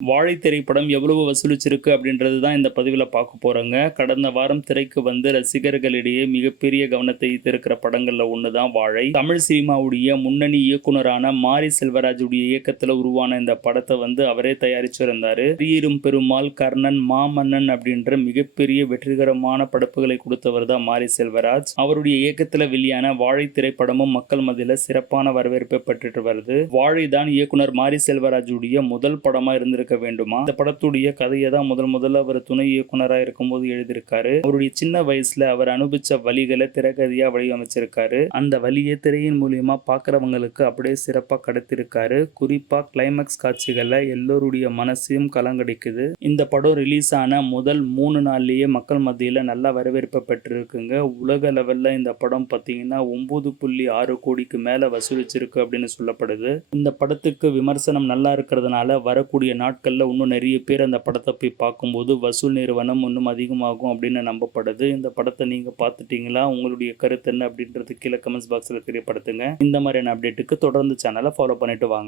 வாழை திரைப்படம் எவ்வளவு வசூலிச்சிருக்கு அப்படின்றது தான் இந்த பதிவில் பார்க்க போகிறோங்க கடந்த வாரம் திரைக்கு வந்து ரசிகர்களிடையே மிகப்பெரிய கவனத்தை ஈர்த்திருக்கிற படங்களில் ஒன்று தான் வாழை. தமிழ் சினிமாவுடைய முன்னணி இயக்குனரான மாரி செல்வராஜுடைய இயக்கத்தில் உருவான இந்த படத்தை வந்து அவரே தயாரிச்சிருந்தார். அரியரும் பெருமாள் கர்ணன் மாமன்னன் அப்படின்ற மிகப்பெரிய வெற்றிகரமான படைப்புகளை கொடுத்தவர் தான் மாரி செல்வராஜ். அவருடைய இயக்கத்தில் வெளியான வாழை திரைப்படமும் மக்கள் மத்தியில் சிறப்பான வரவேற்பை பெற்றுட்டு வருது. வாழை தான் இயக்குனர் மாரி செல்வராஜுடைய முதல் படமா இருந்திருக்கு வேண்டுமா? இந்த படத்துடைய கதையை தான் முதல் முதல்ல அவர் துணை இயக்குனராக இருக்கும்போது எழுதியிருக்காரு. அவருடைய சின்ன வயசுல அவர் அனுபவிச்ச வழிகளை திரைக்கதையாக வடிவமைச்சிருக்காரு. அந்த வழியை திரையின் மூலியமா பார்க்குறவங்களுக்கு அப்படியே சிறப்பாக கடத்திருக்காரு. குறிப்பா கிளைமேக்ஸ் காட்சிகளை எல்லோருடைய மனசையும் கலங்கடிக்குது. இந்த படம் ரிலீஸ் ஆன முதல் மூணு நாள்லயே மக்கள் மத்தியில் நல்ல வரவேற்பை பெற்றிருக்குங்க. உலக லெவல்ல இந்த படம் பார்த்தீங்கன்னா ஒன்பது புள்ளி ஆறு கோடிக்கு மேல வசூலிச்சிருக்கு அப்படின்னு சொல்லப்படுது. இந்த படத்துக்கு விமர்சனம் நல்லா இருக்கிறதுனால வரக்கூடிய நாட்களில் இன்னும் நிறைய பேர் அந்த படத்தை போய் பார்க்கும்போது வசூல் நிறுவனம் இன்னும் அதிகமாகும் அப்படின்னு நம்பப்படுது. இந்த படத்தை நீங்கள் பார்த்துட்டீங்களா? உங்களுடைய கருத்து என்ன அப்படின்றது கீழே கமெண்ட்ஸ் பாக்ஸில் தெரியப்படுத்துங்க. இந்த மாதிரியான அப்டேட்டுக்கு தொடர்ந்து சேனலை ஃபாலோ பண்ணிட்டு வாங்க.